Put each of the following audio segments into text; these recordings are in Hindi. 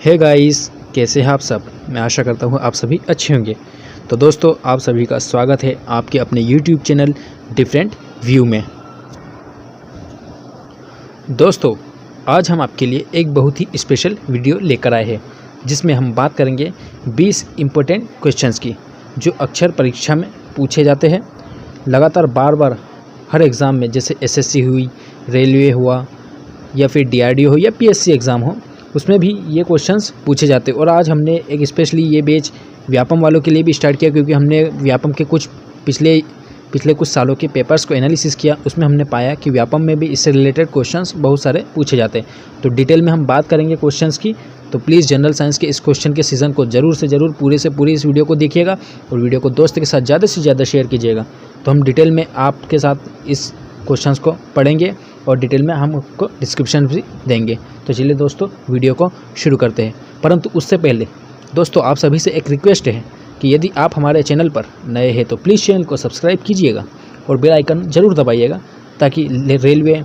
हे गाइस, कैसे हैं आप सब। मैं आशा करता हूँ आप सभी अच्छे होंगे। तो दोस्तों, आप सभी का स्वागत है आपके अपने YouTube चैनल डिफरेंट व्यू में। दोस्तों, आज हम आपके लिए एक बहुत ही स्पेशल वीडियो लेकर आए हैं, जिसमें हम बात करेंगे 20 इम्पोर्टेंट क्वेश्चंस की, जो अक्सर परीक्षा में पूछे जाते हैं। लगातार बार बार हर एग्ज़ाम में, जैसे SSC हुई, रेलवे हुआ, या फिर DRDO हो या PSC एग्ज़ाम हो, उसमें भी ये क्वेश्चंस पूछे जाते हैं। और आज हमने एक स्पेशली ये बैच व्यापम वालों के लिए भी स्टार्ट किया, क्योंकि हमने व्यापम के कुछ पिछले कुछ सालों के पेपर्स को एनालिसिस किया। उसमें हमने पाया कि व्यापम में भी इससे रिलेटेड क्वेश्चंस बहुत सारे पूछे जाते हैं। तो डिटेल में हम बात करेंगे क्वेश्चंस की। तो प्लीज़ जनरल साइंस के इस क्वेश्चन के सीज़न को ज़रूर से ज़रूर पूरे से पूरी इस वीडियो को देखिएगा और वीडियो को दोस्त के साथ ज़्यादा से ज़्यादा शेयर कीजिएगा। तो हम डिटेल में आपके साथ इस क्वेश्चंस को पढ़ेंगे और डिटेल में हम आपको डिस्क्रिप्शन भी देंगे। तो चलिए दोस्तों, वीडियो को शुरू करते हैं। परंतु उससे पहले दोस्तों, आप सभी से एक रिक्वेस्ट है कि यदि आप हमारे चैनल पर नए हैं तो प्लीज़ चैनल को सब्सक्राइब कीजिएगा और बेल आइकन ज़रूर दबाइएगा, ताकि रेलवे,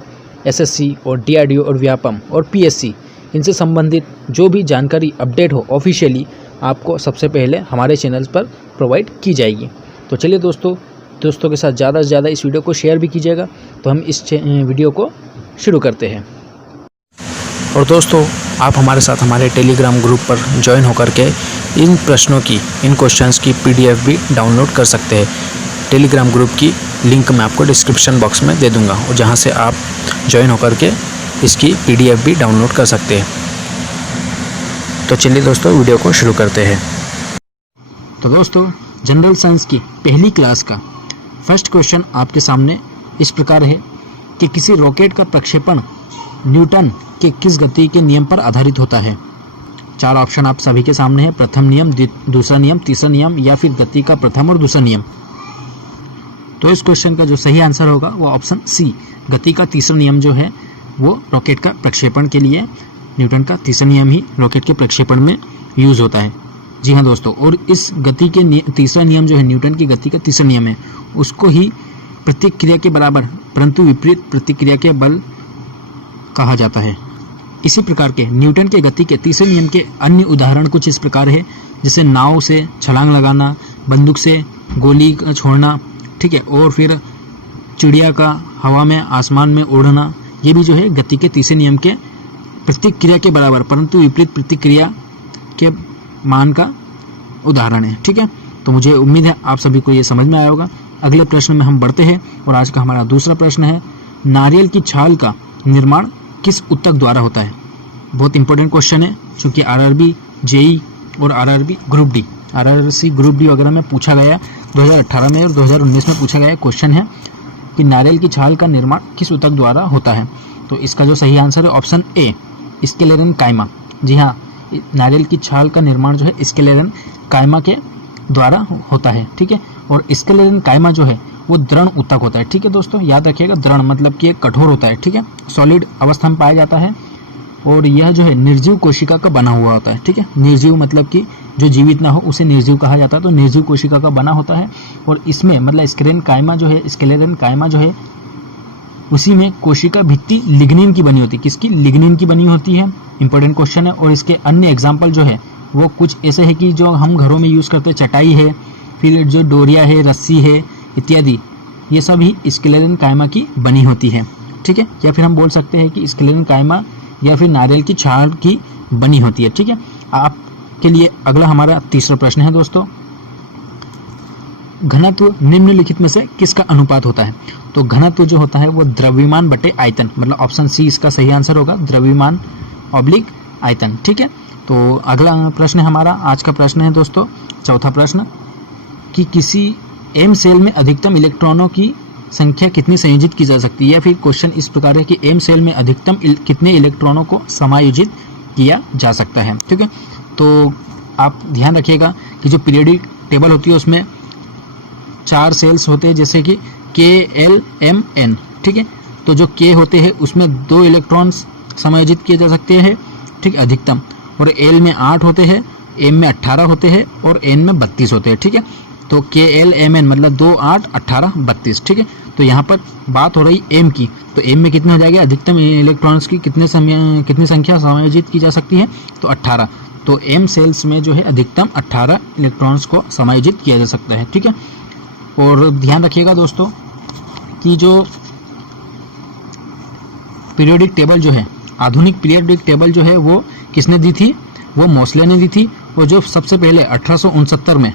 SSC और DRDO और व्यापम और PSC इनसे संबंधित जो भी जानकारी अपडेट हो ऑफिशियली आपको सबसे पहले हमारे चैनल पर प्रोवाइड की जाएगी। तो चलिए दोस्तों के साथ ज़्यादा से ज़्यादा इस वीडियो को शेयर भी कीजिएगा। तो हम इस वीडियो को शुरू करते हैं। और दोस्तों, आप हमारे साथ हमारे टेलीग्राम ग्रुप पर ज्वाइन होकर के इन प्रश्नों की, इन क्वेश्चंस की PDF भी डाउनलोड कर सकते हैं। टेलीग्राम ग्रुप की लिंक मैं आपको डिस्क्रिप्शन बॉक्स में दे दूंगा, और जहां से आप ज्वाइन होकर के इसकी PDF भी डाउनलोड कर सकते हैं। तो चलिए दोस्तों, वीडियो को शुरू करते हैं। तो दोस्तों, जनरल साइंस की पहली क्लास का फर्स्ट क्वेश्चन आपके सामने इस प्रकार है कि किसी रॉकेट का प्रक्षेपण न्यूटन के किस गति के नियम पर आधारित होता है। 4 ऑप्शन आप सभी के सामने है। प्रथम नियम, दूसरा नियम, तीसरा नियम, या फिर गति का प्रथम और दूसरा नियम। तो इस क्वेश्चन का जो सही आंसर होगा वो ऑप्शन C, गति का तीसरा नियम जो है वो रॉकेट का प्रक्षेपण के लिए, न्यूटन का तीसरा नियम ही रॉकेट के प्रक्षेपण में यूज होता है। जी हाँ दोस्तों, और इस गति के तीसरा नियम जो है, न्यूटन की गति का तीसरा नियम है, उसको ही प्रतिक्रिया के बराबर परंतु विपरीत प्रतिक्रिया के बल कहा जाता है। इसी प्रकार के न्यूटन के गति के तीसरे नियम के अन्य उदाहरण कुछ इस प्रकार है, जैसे नाव से छलांग लगाना, बंदूक से गोली छोड़ना, ठीक है, और फिर चिड़िया का हवा में, आसमान में उड़ना। ये भी जो है गति के तीसरे नियम के प्रतिक्रिया के बराबर परंतु विपरीत प्रतिक्रिया के मान का उदाहरण है। ठीक है, तो मुझे उम्मीद है आप सभी को ये समझ में आया होगा। अगले प्रश्न में हम बढ़ते हैं, और आज का हमारा दूसरा प्रश्न है, नारियल की छाल का निर्माण किस ऊतक द्वारा होता है। बहुत इंपॉर्टेंट क्वेश्चन है, क्योंकि RRB, JEE और RRB group D, RRC group D वगैरह में पूछा गया 2018 में और 2019 में पूछा गया क्वेश्चन है कि नारियल की छाल का निर्माण किस ऊतक द्वारा होता है। तो इसका जो सही आंसर है ऑप्शन A, स्क्लेरन कायमा। जी हाँ, नारियल की छाल का निर्माण जो है स्क्लेरन कायमा के द्वारा होता है। ठीक है, और स्क्लेरन कायमा जो है वो दृढ़ ऊतक होता है। ठीक है दोस्तों, याद रखिएगा, दृढ़ मतलब कि कठोर होता है। ठीक है, सॉलिड अवस्था में पाया जाता है, और यह जो है निर्जीव कोशिका का बना हुआ होता है। ठीक है, निर्जीव मतलब कि जो जीवित ना हो उसे निर्जीव कहा जाता है। तो निर्जीव कोशिका का बना होता है, और इसमें मतलब स्क्लेरन कायमा जो है उसी में कोशिका भित्ति लिग्निन की बनी होती है। किसकी? लिग्निन की बनी होती है। इंपॉर्टेंट क्वेश्चन है। और इसके अन्य एग्जाम्पल जो है वो कुछ ऐसे है कि जो हम घरों में यूज़ करते हैं, चटाई है, फिर जो डोरिया है, रस्सी है इत्यादि, ये सब ही स्क्लेरन कायमा की बनी होती है। ठीक है, या फिर हम बोल सकते हैं कि स्क्लेरन कायमा या फिर नारियल की छाल की बनी होती है। ठीक है, आपके लिए अगला हमारा तीसरा प्रश्न है दोस्तों, घनत्व निम्नलिखित में से किसका अनुपात होता है। तो घनत्व जो होता है वो द्रव्यमान बटे आयतन, मतलब ऑप्शन C इसका सही आंसर होगा, द्रव्यमान ऑब्लिक आयतन। ठीक है, तो अगला प्रश्न हमारा आज का प्रश्न है दोस्तों, चौथा प्रश्न, कि किसी M सेल में अधिकतम इलेक्ट्रॉनों की संख्या कितनी संयोजित की जा सकती है। या फिर क्वेश्चन इस प्रकार है कि M सेल में अधिकतम कितने इलेक्ट्रॉनों को समायोजित किया जा सकता है। ठीक है, तो आप ध्यान रखिएगा कि जो पीरियोडिक टेबल होती है उसमें 4 सेल्स होते हैं, जैसे कि K, L, M, N। ठीक है, तो जो K होते हैं उसमें 2 इलेक्ट्रॉन्स समायोजित किए जा सकते हैं। ठीक, अधिकतम। और L में 8 होते हैं, M में 18 होते हैं और N में 32 होते हैं। ठीक है, तो KLMN मतलब 2, 8, 18, 32। ठीक है, तो यहाँ पर बात हो रही M की, तो M में कितने हो जाएगा, अधिकतम इलेक्ट्रॉन्स की कितनी संख्या समायोजित की जा सकती है, तो 18। तो M सेल्स में जो है अधिकतम 18 इलेक्ट्रॉन्स को समायोजित किया जा सकता है। ठीक है, और ध्यान रखिएगा दोस्तों कि जो पीरियोडिक टेबल जो है, आधुनिक पीरियोडिक टेबल जो है वो किसने दी थी, वो मोसले ने दी थी। और जो सबसे पहले 1869 में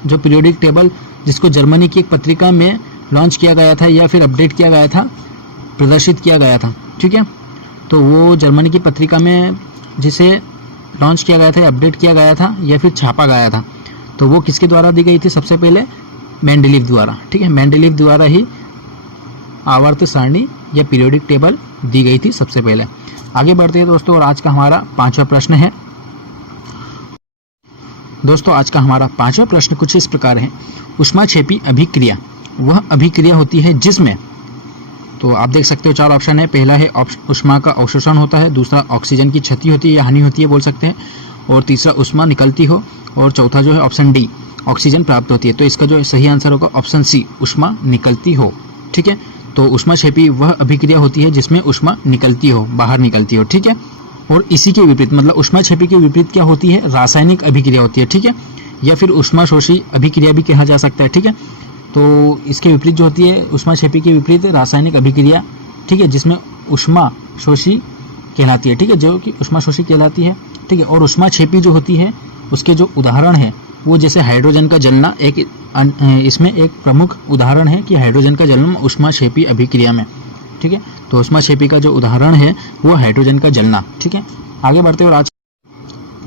जो पीरियोडिक टेबल जिसको जर्मनी की एक पत्रिका में लॉन्च किया गया था या फिर अपडेट किया गया था, प्रदर्शित किया गया था। ठीक है, तो वो जर्मनी की पत्रिका में जिसे लॉन्च किया गया था, अपडेट किया गया था या फिर छापा गया था, तो वो किसके द्वारा दी गई थी, सबसे पहले मेंडेलीव द्वारा। ठीक है, मेंडेलीव द्वारा ही आवर्त सारणी या पीरियोडिक टेबल दी गई थी सबसे पहले। आगे बढ़ते हैं दोस्तों, और आज का हमारा 5वां प्रश्न है। दोस्तों आज का हमारा 5वां प्रश्न कुछ इस प्रकार है, ऊष्माक्षेपी अभिक्रिया वह अभिक्रिया होती है जिसमें, तो आप देख सकते हो 4 ऑप्शन है। पहला है ऊष्मा का अवशोषण होता है, दूसरा ऑक्सीजन की क्षति होती है या हानि होती है बोल सकते हैं, और तीसरा ऊष्मा निकलती हो, और चौथा जो है ऑप्शन डी ऑक्सीजन प्राप्त होती है। तो इसका जो सही आंसर होगा ऑप्शन सी ऊष्मा निकलती हो। ठीक है, तो ऊष्माक्षेपी वह अभिक्रिया होती है जिसमें ऊष्मा निकलती हो, बाहर निकलती हो। ठीक है, और इसी के विपरीत मतलब ऊष्माक्षेपी के विपरीत क्या होती है, रासायनिक अभिक्रिया होती है। ठीक है, या फिर ऊष्माशोषी अभिक्रिया भी कहा जा सकता है। ठीक है, तो इसके विपरीत जो होती है ऊष्माक्षेपी के विपरीत रासायनिक अभिक्रिया। ठीक है, जिसमें ऊष्माशोषी कहलाती है। ठीक है, जो कि ऊष्माशोषी कहलाती है। ठीक है, और ऊष्माक्षेपी जो होती है उसके जो उदाहरण है वो जैसे हाइड्रोजन का जलना एक इसमें एक प्रमुख उदाहरण है कि हाइड्रोजन का जलना ऊष्माक्षेपी अभिक्रिया में। ठीक है, तो ऊष्माक्षेपी का जो उदाहरण है वो हाइड्रोजन का जलना। ठीक है, आगे बढ़ते हैं, और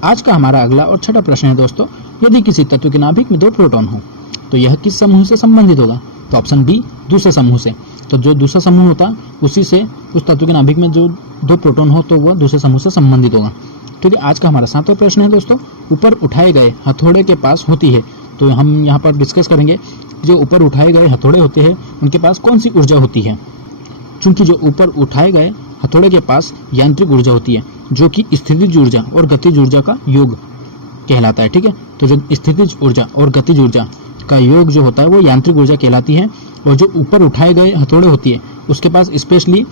आज का हमारा अगला और छठा प्रश्न है दोस्तों, यदि किसी तत्व के नाभिक में 2 प्रोटॉन हो तो यह किस समूह से संबंधित होगा, तो ऑप्शन बी दूसरे समूह से। तो जो दूसरा समूह होता है उसी से उस तत्व के नाभिक में जो 2 प्रोटॉन हो तो वह दूसरे समूह से संबंधित होगा। ठीक है, आज का हमारा 7वां प्रश्न है दोस्तों, ऊपर उठाए गए हथौड़े के पास होती है, तो हम यहाँ पर डिस्कस करेंगे जो ऊपर उठाए गए हथौड़े होते हैं उनके पास कौन सी ऊर्जा होती है। चूंकि जो ऊपर उठाए गए हथौड़े के पास यांत्रिक ऊर्जा होती है जो कि स्थितिज ऊर्जा और गतिज ऊर्जा का योग कहलाता है। ठीक है, तो जो स्थितिज ऊर्जा और गतिज ऊर्जा का योग जो होता है वो यांत्रिक ऊर्जा कहलाती है, और जो ऊपर उठाए गए हथौड़े होती है उसके पास स्पेशली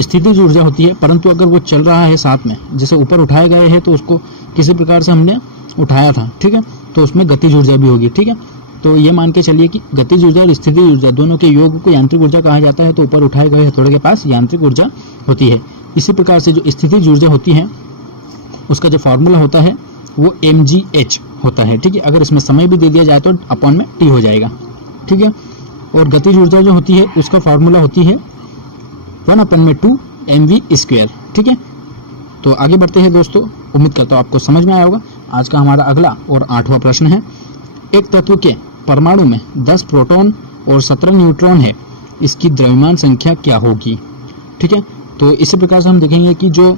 स्थितिज ऊर्जा होती है, परंतु अगर वो चल रहा है साथ में, जैसे ऊपर उठाए गए हैं तो उसको किसी प्रकार से हमने उठाया था। ठीक है, तो उसमें गतिज ऊर्जा भी होगी। ठीक है, तो ये मान के चलिए कि गतिज ऊर्जा और स्थितिज ऊर्जा दोनों के योग को यांत्रिक ऊर्जा कहा जाता है, तो ऊपर उठाए गए हथौड़े के पास यांत्रिक ऊर्जा होती है। इसी प्रकार से जो स्थितिज ऊर्जा होती है उसका जो फॉर्मूला होता है वो mgh होता है। ठीक है, अगर इसमें समय भी दे दिया जाए तो अपॉन में t हो जाएगा। ठीक है, और गतिज ऊर्जा जो होती है उसका फॉर्मूला होती है 1/2 mv²। ठीक है, तो आगे बढ़ते हैं दोस्तों, उम्मीद करता हूँ आपको समझ में आया होगा। आज का हमारा अगला और 8वां प्रश्न है, एक तत्व के परमाणु में 10 प्रोटॉन और 17 न्यूट्रॉन है, इसकी द्रव्यमान संख्या क्या होगी। ठीक है, तो इसी प्रकार से हम देखेंगे कि जो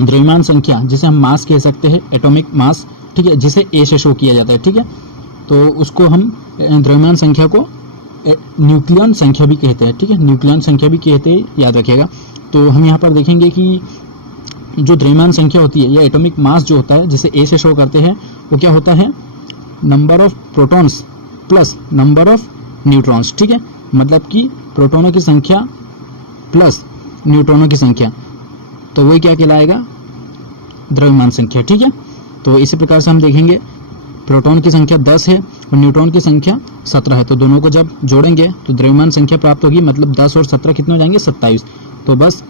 द्रव्यमान संख्या जिसे हम मास कह सकते हैं, एटॉमिक मास, ठीक है, जिसे ए से शो किया जाता है। ठीक है, तो उसको हम द्रव्यमान संख्या को न्यूक्लियन संख्या भी कहते हैं। ठीक है, न्यूक्लियन संख्या भी कहते हैं, याद रखिएगा। तो हम यहाँ पर देखेंगे कि जो द्रव्यमान संख्या होती है या एटॉमिक मास जो होता है जिसे ए से शो करते हैं वो क्या होता है, number of protons plus number of neutrons. ठीक है, मतलब कि प्रोटॉनों की संख्या प्लस न्यूट्रॉनों की संख्या, तो वही क्या कहलाएगा, द्रव्यमान संख्या। ठीक है, तो इसी प्रकार से हम देखेंगे प्रोटॉन की संख्या 10 है और न्यूट्रॉन की संख्या 17 है, तो दोनों को जब जोड़ेंगे तो द्रव्यमान संख्या प्राप्त होगी, मतलब 10 और 17 कितने हो जाएंगे, 27। तो बस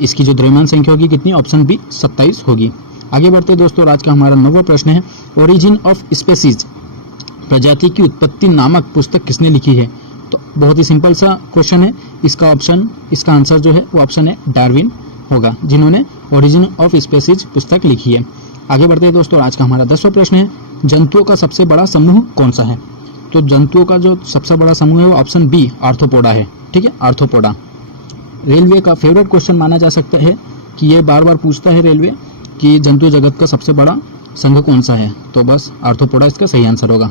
इसकी जो द्रव्यमान संख्या होगी कितनी, ऑप्शन बी 27 होगी। आगे बढ़ते दोस्तों, आज का हमारा 9वां प्रश्न है, ओरिजिन ऑफ स्पेसीज प्रजाति की उत्पत्ति नामक पुस्तक किसने लिखी है। तो बहुत ही सिंपल सा क्वेश्चन है, इसका आंसर जो है वो ऑप्शन है डार्विन होगा, जिन्होंने ओरिजिन ऑफ स्पेसीज पुस्तक लिखी है। आगे बढ़ते हैं दोस्तों, आज का हमारा 10वां प्रश्न है, जंतुओं का सबसे बड़ा समूह कौन सा है। तो जंतुओं का जो सबसे बड़ा समूह है वो ऑप्शन बी आर्थ्रोपोडा है। ठीक है, आर्थ्रोपोडा रेलवे का फेवरेट क्वेश्चन माना जा सकता है कि ये बार बार पूछता है रेलवे कि जंतु जगत का सबसे बड़ा संघ कौन सा है, तो बस आर्थ्रोपोडा इसका सही आंसर होगा।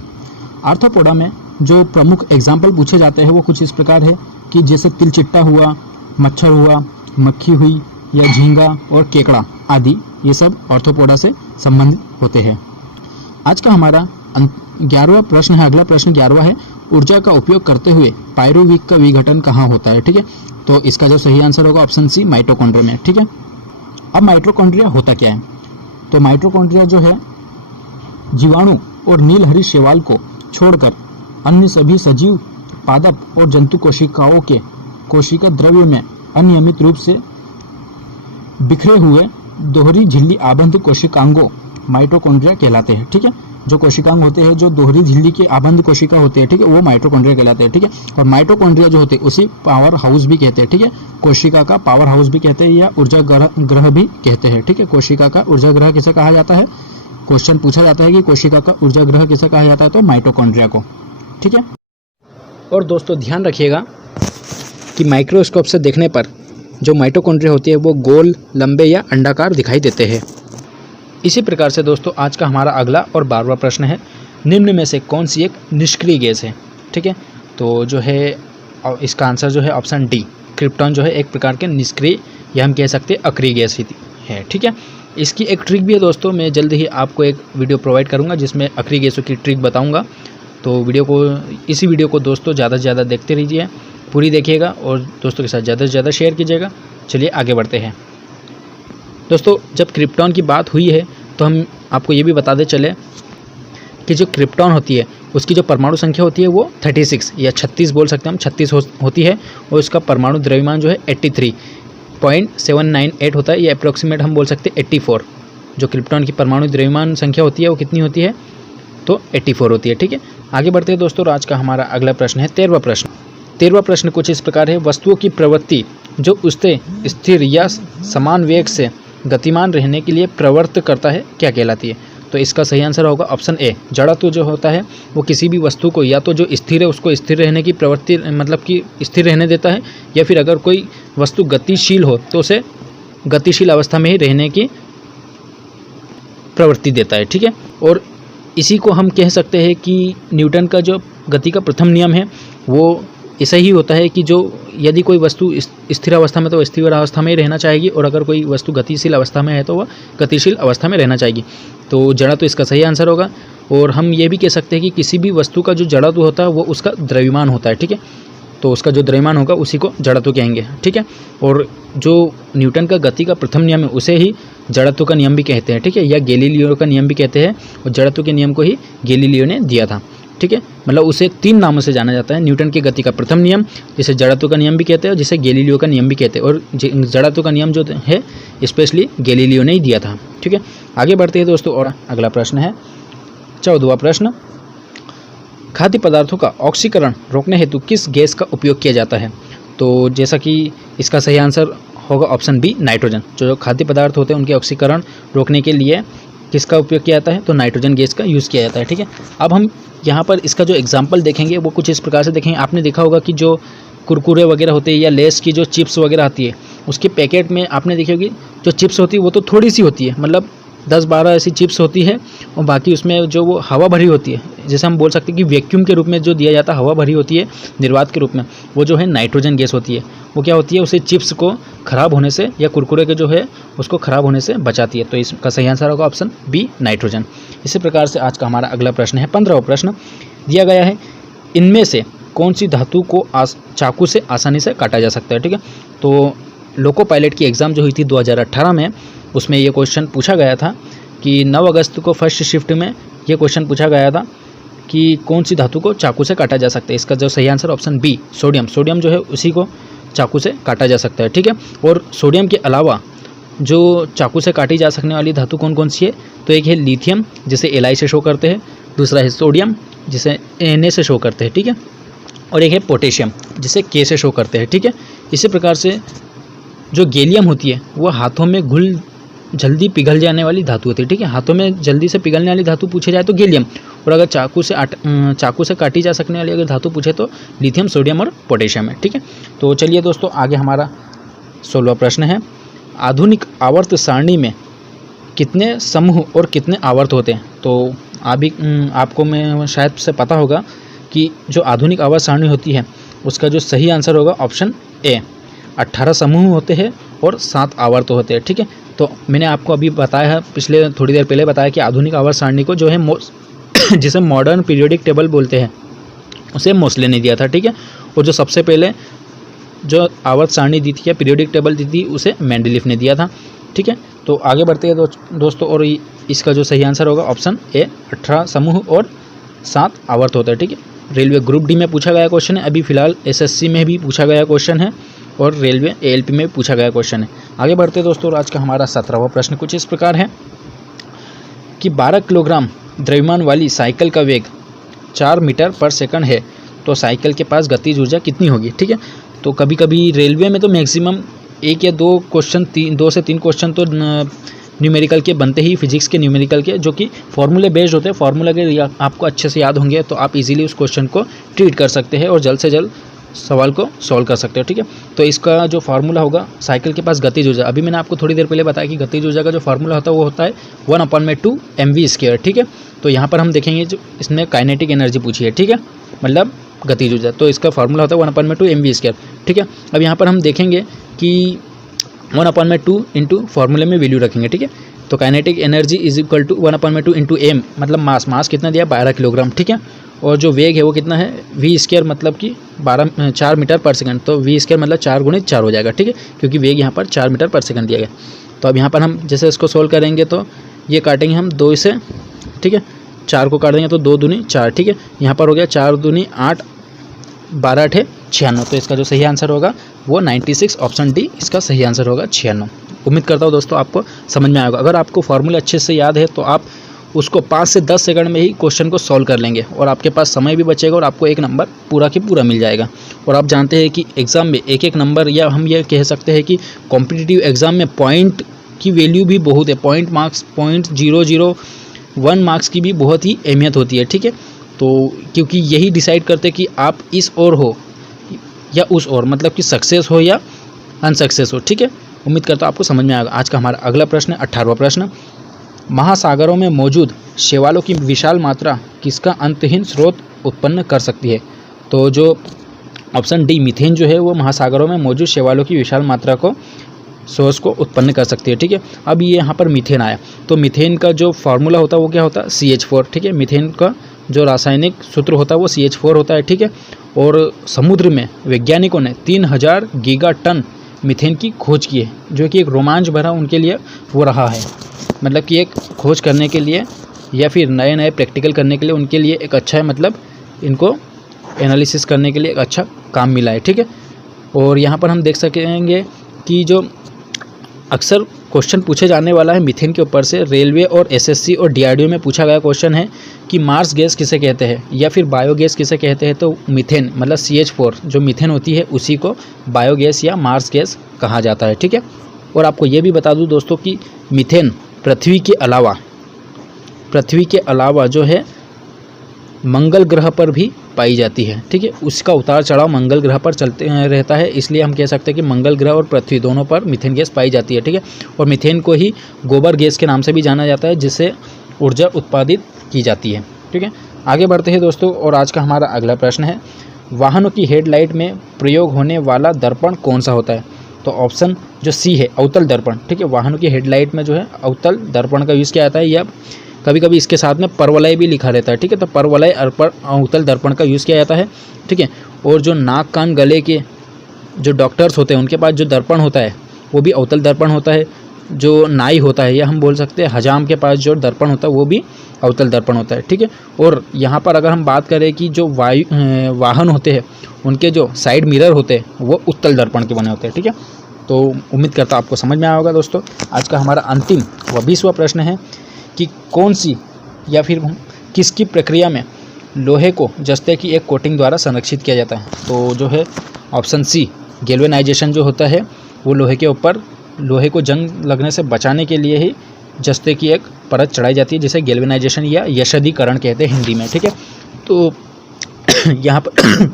आर्थ्रोपोडा में जो प्रमुख एग्जाम्पल पूछे जाते हैं वो कुछ इस प्रकार है कि जैसे तिलचिट्टा हुआ, मच्छर हुआ, मक्खी हुई या झींगा और केकड़ा आदि, ये सब आर्थ्रोपोडा से संबंधित होते हैं। आज का हमारा 11वां प्रश्न है, अगला प्रश्न 11वां है, ऊर्जा का उपयोग करते हुए पायरुवीक का विघटन कहाँ होता है। ठीक है, तो इसका जो सही आंसर होगा ऑप्शन सी, माइटोकॉन्ड्रिया में। ठीक है, अब माइटोकॉन्ड्रिया होता क्या है, तो माइटोकॉन्ड्रिया जो है जीवाणु और नीलहरी शैवाल को छोड़कर अन्य सभी सजीव, पादप और जंतु कोशिकाओं के कोशिका द्रव्य में अनियमित रूप से बिखरे हुए दोहरी झिल्ली आबंध कोशिकांगों माइटोकॉन्ड्रिया कहलाते हैं। ठीक है, जो कोशिकांग होते हैं, जो दोहरी झिल्ली के आबंध कोशिका होते हैं, ठीक है, वो माइटोकॉन्ड्रिया कहलाते हैं। ठीक है, और माइटोकॉन्ड्रिया जो होते हैं उसी पावर हाउस भी कहते हैं। ठीक है, कोशिका का पावर हाउस भी कहते हैं या ऊर्जा ग्रह भी कहते हैं। ठीक है, कोशिका का ऊर्जा ग्रह किसे कहा जाता है, क्वेश्चन पूछा जाता है कि कोशिका का ऊर्जा ग्रह किसे कहा जाता है, तो माइटोकॉन्ड्रिया को। ठीक है, और दोस्तों ध्यान रखिएगा कि माइक्रोस्कोप से देखने पर जो माइटोकॉन्ड्रिया होती है वो गोल, लंबे या अंडाकार दिखाई देते हैं। इसी प्रकार से दोस्तों आज का हमारा अगला और 12वां प्रश्न है, निम्न में से कौन सी एक निष्क्रिय गैस है। ठीक है, तो जो है इसका आंसर जो है ऑप्शन डी, क्रिप्टॉन जो है एक प्रकार के निष्क्रिय या हम कह सकते हैं अक्रिय गैस ही है। ठीक है, इसकी एक ट्रिक भी है दोस्तों, मैं जल्द ही आपको एक वीडियो प्रोवाइड करूंगा जिसमें अक्रिय गैसों की ट्रिक बताऊंगा। तो इसी वीडियो को दोस्तों ज़्यादा से ज़्यादा देखते रहिए, पूरी देखिएगा और दोस्तों के साथ ज़्यादा से ज़्यादा शेयर कीजिएगा। चलिए आगे बढ़ते हैं दोस्तों। जब क्रिप्टॉन की बात हुई है तो हम आपको ये भी बताते चले कि जो क्रिप्टॉन होती है उसकी जो परमाणु संख्या होती है वो 36 या 36 बोल सकते हैं हम, 36 होती है, और उसका परमाणु द्रव्यमान जो है 83.798 होता है, ये अप्रोक्सीमेट हम बोल सकते हैं 84। जो क्रिप्टॉन की परमाणु द्रव्यमान संख्या होती है वो कितनी होती है, तो 84 होती है। ठीक है, आगे बढ़ते हैं दोस्तों। आज का हमारा अगला प्रश्न है 13वां प्रश्न। 13वां प्रश्न कुछ इस प्रकार है, वस्तुओं की प्रवृत्ति जो उससे स्थिर या समान वेग से गतिमान रहने के लिए प्रवृत्त करता है क्या कहलाती है। तो इसका सही आंसर होगा ऑप्शन ए, जड़त्व जो होता है वो किसी भी वस्तु को या तो जो स्थिर है उसको स्थिर रहने की प्रवृत्ति, मतलब कि स्थिर रहने देता है, या फिर अगर कोई वस्तु गतिशील हो तो उसे गतिशील अवस्था में ही रहने की प्रवृत्ति देता है। ठीक है, और इसी को हम कह सकते हैं कि न्यूटन का जो गति का प्रथम नियम है वो ऐसा ही होता है कि जो यदि कोई वस्तु स्थिर अवस्था में तो स्थिर अवस्था में ही रहना चाहेगी, और अगर कोई वस्तु गतिशील अवस्था में है तो वह गतिशील अवस्था में रहना चाहेगी। तो जड़ा तो इसका सही आंसर होगा। और हम ये भी कह सकते हैं कि किसी भी वस्तु का जो जड़त्व होता है वो उसका द्रव्यमान होता है। ठीक है, तो उसका जो द्रव्यमान होगा उसी को जड़त्व कहेंगे। ठीक है, और जो न्यूटन का गति का प्रथम नियम है उसे ही जड़त्व का नियम भी कहते हैं। ठीक है, या गैलीलियो का नियम भी कहते हैं, और जड़त्व के नियम को ही गैलीलियो ने दिया था। ठीक है, मतलब उसे 3 नामों से जाना जाता है, न्यूटन की गति का प्रथम नियम, जिसे जड़त्व का नियम भी कहते हैं, और जिसे गैलीलियो का नियम भी कहते हैं, और जड़त्व का नियम जो है स्पेशली गैलीलियो ने ही दिया था। ठीक है, आगे बढ़ते हैं दोस्तों, और अगला प्रश्न है 14वां प्रश्न, खाद्य पदार्थों का ऑक्सीकरण रोकने हेतु किस गैस का उपयोग किया जाता है। तो जैसा कि इसका सही आंसर होगा ऑप्शन बी, नाइट्रोजन। जो खाद्य पदार्थ होते हैं उनके ऑक्सीकरण रोकने के लिए किसका उपयोग किया जाता है, तो नाइट्रोजन गैस का यूज़ किया जाता है। ठीक है, अब हम यहाँ पर इसका जो एग्जाम्पल देखेंगे वो कुछ इस प्रकार से देखेंगे। आपने देखा होगा कि जो कुरकुरे वगैरह होते हैं या लेस की जो चिप्स वगैरह आती है उसके पैकेट में आपने देखी होगी जो चिप्स होती है वो तो थोड़ी सी होती है, मतलब 10-12 ऐसी चिप्स होती है, और बाकी उसमें जो वो हवा भरी होती है, जैसे हम बोल सकते हैं कि वैक्यूम के रूप में जो दिया जाता है हवा भरी होती है निर्वात के रूप में, वो जो है नाइट्रोजन गैस होती है। वो क्या होती है, उसे चिप्स को ख़राब होने से या कुरकुरे के जो है उसको ख़राब होने से बचाती है। तो इसका सही आंसर होगा ऑप्शन बी, नाइट्रोजन। इसी प्रकार से आज का हमारा अगला प्रश्न है 15वां प्रश्न दिया गया है, इनमें से कौन सी धातु को चाकू से आसानी से काटा जा सकता है। ठीक है, तो लोको पायलट की एग्ज़ाम जो हुई थी 2018 में, उसमें ये क्वेश्चन पूछा गया था कि 9 अगस्त को फर्स्ट शिफ्ट में ये क्वेश्चन पूछा गया था कि कौन सी धातु को चाकू से काटा जा सकता है। इसका जो सही answer option B, sodium. Sodium जो है उसी को चाकू से काटा जा सकता है। ठीक है, और सोडियम के अलावा जो चाकू से काटी जा सकने वाली धातु कौन कौन सी है, तो एक है लिथियम जिसे Li से शो करते हैं, दूसरा है सोडियम जिसे Na से शो करते हैं। ठीक है, और एक है पोटेशियम जिसे K से शो करते हैं। ठीक है, इसी प्रकार से जो गैलियम होती है वो हाथों में जल्दी पिघल जाने वाली धातु होती है। ठीक है, हाथों में जल्दी से पिघलने वाली धातु पूछे जाए तो गैलियम, और अगर चाकू से काटी जा सकने वाली अगर धातु पूछे तो लिथियम, सोडियम और पोटेशियम है। ठीक है, तो चलिए दोस्तों आगे हमारा 16वां प्रश्न है, आधुनिक आवर्त सारणी में कितने समूह और कितने आवर्त होते हैं। तो आपको मैं शायद से पता होगा कि जो आधुनिक आवर्त सारणी होती है उसका जो सही आंसर होगा ऑप्शन ए, 18 समूह होते हैं और 7 आवर्त होते हैं। ठीक है, तो मैंने आपको अभी बताया है, पिछले थोड़ी देर पहले बताया कि आधुनिक आवर्त सारणी को जो है जिसे मॉडर्न पीरियोडिक टेबल बोलते हैं, उसे मोसले ने दिया था, ठीक है। और जो सबसे पहले जो आवर्त सारणी दी थी या पीरियोडिक टेबल दी थी उसे मेंडलीफ ने दिया था, ठीक है। तो आगे बढ़ते हैं दोस्तों, और इसका जो सही आंसर होगा ऑप्शन ए, 18 समूह और 7 आवर्त होता है, ठीक है। रेलवे ग्रुप डी में पूछा गया क्वेश्चन है, अभी फिलहाल एसएससी में भी पूछा गया क्वेश्चन है और रेलवे एएलपी में पूछा गया क्वेश्चन है। आगे बढ़ते हैं दोस्तों, और आज का हमारा 17वां प्रश्न कुछ इस प्रकार है कि 12 किलोग्राम द्रव्यमान वाली साइकिल का वेग 4 मीटर पर सेकंड है, तो साइकिल के पास गतिज ऊर्जा कितनी होगी, ठीक है। तो कभी कभी रेलवे में तो मैक्सिमम 1 या 2 क्वेश्चन 2 से 3 क्वेश्चन तो न्यूमेरिकल के बनते ही, फिजिक्स के न्यूमेरिकल के, जो कि फॉर्मूले बेस्ड होते हैं। फार्मूला अगर आपको अच्छे से याद होंगे तो आप इजीली उस क्वेश्चन को ट्रीट कर सकते हैं और जल्द से जल्द सवाल को सॉल्व कर सकते हो, ठीक है। तो इसका जो फार्मूला होगा, साइकिल के पास गतिज ऊर्जा, अभी मैंने आपको थोड़ी देर पहले बताया कि गतिज ऊर्जा का जो फार्मूला होता है वो होता है 1/2 mv², ठीक है। तो यहाँ पर हम देखेंगे जो इसने काइनेटिक एनर्जी पूछी है, ठीक है, मतलब गतिज ऊर्जा, तो इसका फार्मूला होता है 1/2 mv², ठीक है। अब यहाँ पर हम देखेंगे कि 1/2 इंटू फार्मूले में वैल्यू रखेंगे, ठीक है। तो kinetic energy is equal to 1/2 into m, मतलब मास कितना दिया, 12 किलोग्राम, ठीक है। और जो वेग है वो कितना है, v², मतलब कि 4 मीटर पर सेकंड, तो v² मतलब 4 × 4 हो जाएगा, ठीक है, क्योंकि वेग यहाँ पर 4 मीटर पर सेकंड दिया गया। तो अब यहाँ पर हम जैसे इसको सोल्व करेंगे तो ये काटेंगे हम 2 से, ठीक है, 4 को काट देंगे तो 2 दूनी 4, ठीक है। यहाँ पर हो गया 4 दूनी 8, 12 8 96, तो इसका जो सही आंसर होगा वो 96, ऑप्शन डी इसका सही आंसर होगा 96। उम्मीद करता हूँ दोस्तों आपको समझ में आएगा। अगर आपको फार्मूला अच्छे से याद है तो आप उसको 5 से 10 सेकंड में ही क्वेश्चन को सॉल्व कर लेंगे और आपके पास समय भी बचेगा और आपको 1 नंबर पूरा की पूरा मिल जाएगा। और आप जानते हैं कि एग्ज़ाम में एक नंबर, या हम ये कह सकते हैं कि कॉम्पिटिटिव एग्ज़ाम में पॉइंट की वैल्यू भी बहुत है, पॉइंट मार्क्स 0.001 मार्क्स की भी बहुत ही अहमियत होती है, ठीक है। तो क्योंकि यही डिसाइड करते हैं कि आप इस ओर हो या उस ओर, मतलब कि सक्सेस हो या अनसक्सेस हो, ठीक है। उम्मीद करता हूँ आपको समझ में आएगा। आज का हमारा अगला प्रश्न है 18वां प्रश्न, महासागरों में मौजूद शैवालों की विशाल मात्रा किसका अंतहीन स्रोत उत्पन्न कर सकती है। तो जो ऑप्शन डी मीथेन जो है वो महासागरों में मौजूद शैवालों की विशाल मात्रा को सोर्स को उत्पन्न कर सकती है, ठीक है। अब ये यहाँ पर मीथेन आया, तो मीथेन का जो फार्मूला होता है वो क्या होता है, CH4, ठीक है। मीथेन का जो रासायनिक सूत्र होता है वो CH4 होता है, ठीक है। और समुद्र में वैज्ञानिकों ने 3000 गीगाटन मीथेन की खोज की है, जो कि एक रोमांच भरा उनके लिए वो रहा है। मतलब कि एक खोज करने के लिए या फिर नए प्रैक्टिकल करने के लिए उनके लिए एक अच्छा है, मतलब इनको एनालिसिस करने के लिए एक अच्छा काम मिला है, ठीक है। और यहाँ पर हम देख सकेंगे कि जो अक्सर क्वेश्चन पूछे जाने वाला है मीथेन के ऊपर से, रेलवे और एसएससी और डीआरडीओ में पूछा गया क्वेश्चन है कि मार्स गैस किसे कहते हैं या फिर बायोगैस किसे कहते हैं। तो मीथेन मतलब CH4 जो मीथेन होती है उसी को बायोगैस या मार्स गैस कहा जाता है, ठीक है। और आपको ये भी बता दूं दोस्तों कि मीथेन पृथ्वी के अलावा जो है मंगल ग्रह पर भी पाई जाती है, ठीक है। उसका उतार चढ़ाव मंगल ग्रह पर चलते रहता है, इसलिए हम कह सकते हैं कि मंगल ग्रह और पृथ्वी दोनों पर मीथेन गैस पाई जाती है, ठीक है। और मीथेन को ही गोबर गैस के नाम से भी जाना जाता है, जिससे ऊर्जा उत्पादित की जाती है, ठीक है। आगे बढ़ते हैं दोस्तों, और आज का हमारा अगला प्रश्न है, वाहनों की हेडलाइट में प्रयोग होने वाला दर्पण कौन सा होता है। तो ऑप्शन जो सी है अवतल दर्पण, ठीक है। वाहनों की हेडलाइट में जो है अवतल दर्पण का यूज़ किया जाता है, या कभी कभी इसके साथ में परवलय भी लिखा रहता है, ठीक है। तो परवलय अवतल दर्पण का यूज़ किया जाता है, ठीक है। और जो नाक कान गले के जो डॉक्टर्स होते हैं उनके पास जो दर्पण होता है वो भी अवतल दर्पण होता है। जो नाई होता है या हम बोल सकते हैं हजाम के पास जो दर्पण होता है वो भी अवतल दर्पण होता है, ठीक है। और यहाँ पर अगर हम बात करें कि जो वाहन होते हैं उनके जो साइड मिरर होते हैं वो उत्तल दर्पण के बने होते हैं, ठीक है। तो उम्मीद करता हूँ आपको समझ में आया होगा दोस्तों। आज का हमारा अंतिम व 20वां प्रश्न है कि कौन सी या फिर किसकी प्रक्रिया में लोहे को जस्ते की एक कोटिंग द्वारा संरक्षित किया जाता है। तो जो है ऑप्शन सी गैल्वेनाइजेशन जो होता है वो लोहे के ऊपर लोहे को जंग लगने से बचाने के लिए ही जस्ते की एक परत चढ़ाई जाती है, जिसे गैल्वेनाइजेशन या यशदीकरण कहते हैं हिंदी में, ठीक है। तो यहाँ पर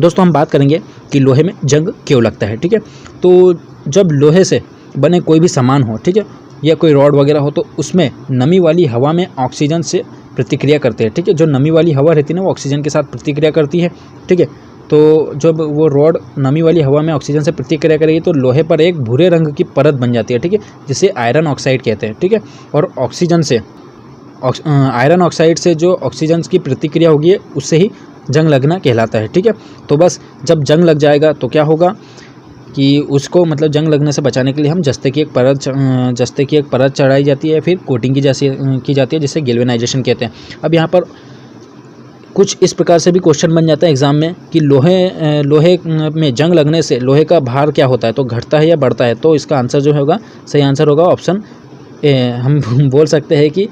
दोस्तों हम बात करेंगे कि लोहे में जंग क्यों लगता है, ठीक है। तो जब लोहे से बने कोई भी सामान हो, ठीक है, या कोई रॉड वगैरह हो, तो उसमें नमी वाली हवा में ऑक्सीजन से प्रतिक्रिया करते हैं, ठीक है। जो नमी वाली हवा रहती है ना वो ऑक्सीजन के साथ प्रतिक्रिया करती है, ठीक है। तो जब वो रॉड नमी वाली हवा में ऑक्सीजन से प्रतिक्रिया करेगी तो लोहे पर एक भूरे रंग की परत बन जाती है, ठीक है, जिसे आयरन ऑक्साइड कहते हैं, ठीक है। और आयरन ऑक्साइड से जो ऑक्सीजन की प्रतिक्रिया होगी उससे ही जंग लगना कहलाता है। ठीक है, तो बस जब जंग लग जाएगा तो क्या होगा कि उसको मतलब जंग लगने से बचाने के लिए हम जस्ते की एक परत चढ़ाई जाती है, फिर कोटिंग की जाती है, जिसे गैल्वेनाइजेशन कहते हैं। अब यहाँ पर कुछ इस प्रकार से भी क्वेश्चन बन जाता है एग्जाम में कि लोहे में जंग लगने से लोहे का भार क्या होता है, तो घटता है या बढ़ता है। तो इसका आंसर जो होगा, सही आंसर होगा ऑप्शन ए। हम बोल सकते हैं कि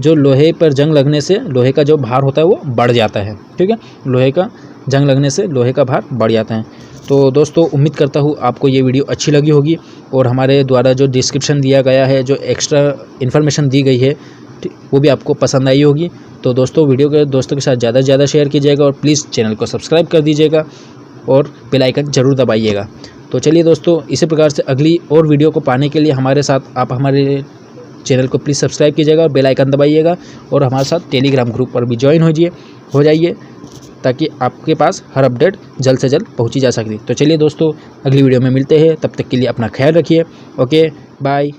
जो लोहे पर जंग लगने से लोहे का जो भार होता है वो बढ़ जाता है। ठीक है, लोहे का जंग लगने से लोहे का भार बढ़ जाता है। तो दोस्तों उम्मीद करता हूँ आपको ये वीडियो अच्छी लगी होगी और हमारे द्वारा जो डिस्क्रिप्शन दिया गया है, जो एक्स्ट्रा इन्फॉर्मेशन दी गई है, वो भी आपको पसंद आई होगी। तो दोस्तों वीडियो के दोस्तों के साथ ज़्यादा से ज़्यादा शेयर कीजिएगा और प्लीज़ चैनल को सब्सक्राइब कर दीजिएगा और बेल आइकन ज़रूर दबाइएगा। तो चलिए दोस्तों, इसी प्रकार से अगली और वीडियो को पाने के लिए हमारे साथ आप हमारे चैनल को प्लीज़ सब्सक्राइब कीजिएगा और बेल आइकन दबाइएगा और हमारे साथ टेलीग्राम ग्रुप पर भी ज्वाइन हो जाइए ताकि आपके पास हर अपडेट जल्द से जल्द पहुंची जा सके। तो चलिए दोस्तों, अगली वीडियो में मिलते हैं, तब तक के लिए अपना ख्याल रखिए। Okay, bye.